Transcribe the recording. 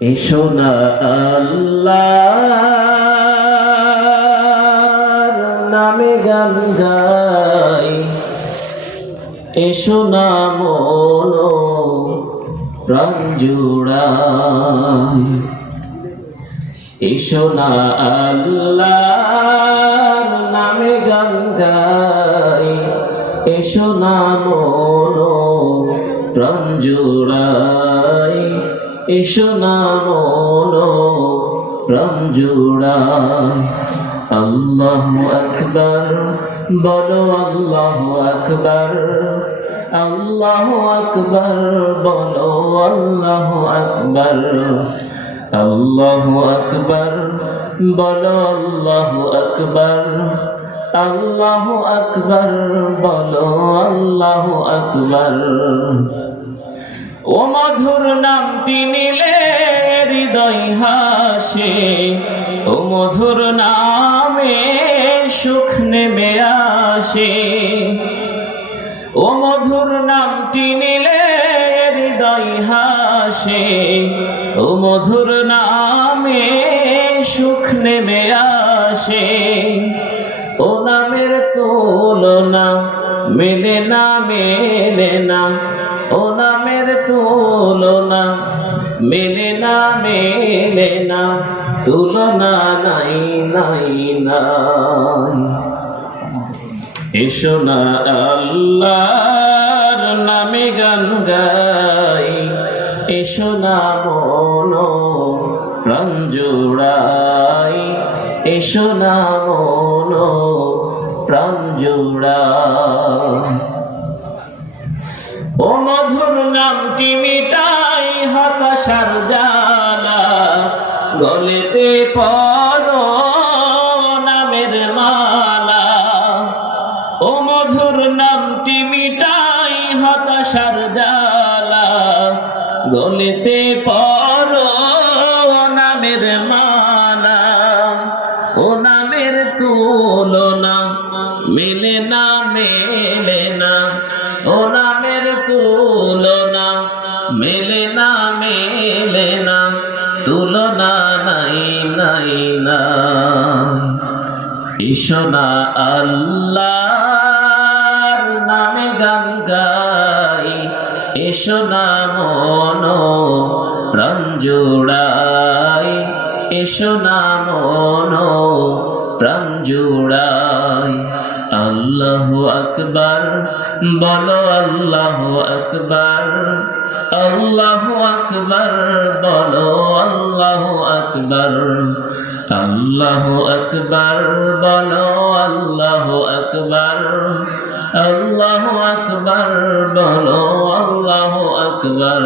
এসো না আল্লাহর নামে গান গাই। এসো না মন প্রাণ জুড়াই। এসো না আল্লাহর নামে গান গাই। এসো না মন প্রাণ জুড়াই। এসো না মন প্রাণ আল্লাহু আকবার, বলো আল্লাহু আকবার। আল্লাহু আকবার, বলো আল্লাহু আকবার। আল্লাহু আকবার, বলো আল্লাহু আকবার। আল্লাহ আকবার, বলো আল্লাহু আকবার। ও মধুর নামটি হৃদয় হাসে, ও মধুর নামে সুখ নেমে আসে। ও মধুর নামটি নিলে হৃদয় হাসে, ও মধুর নামে সুখ নেমে আসে। ও নামের তুলনা মেলে না মেলে না, ও নামের তুলনা মেলে না মেলে না, তুলনা নাই নাই নাই। এসো না আল্লাহর নামে গান গাই, এসো না মন প্রাণ এসো না মন প্রাণ ও মধুর নামটি মিটাই হতাশার জালা গলেতে পড়ো নামের মালা। ও মধুর নামটি মিটাই হতাশার জালা গলেতে পড়ো নামের মালা। ও নামের তুলনা মেলে না মেলে না। ও নামের তুলনা মেলে না, মেলে নাই না। ঈশনা আল্লাহর নামে গান গাই। এসো না মন প্রাঞ্জুড়াই জোড়াই। এসো মন প্রাণ জোড়াই। আল্লাহু আকবার, বলো আল্লাহু আকবার আল্লাহু আকবার, বলো আল্লাহু আকবার আল্লাহু আকবার, বলো আল্লাহু আকবার আল্লাহু আকবার, বলো আল্লাহু আকবার।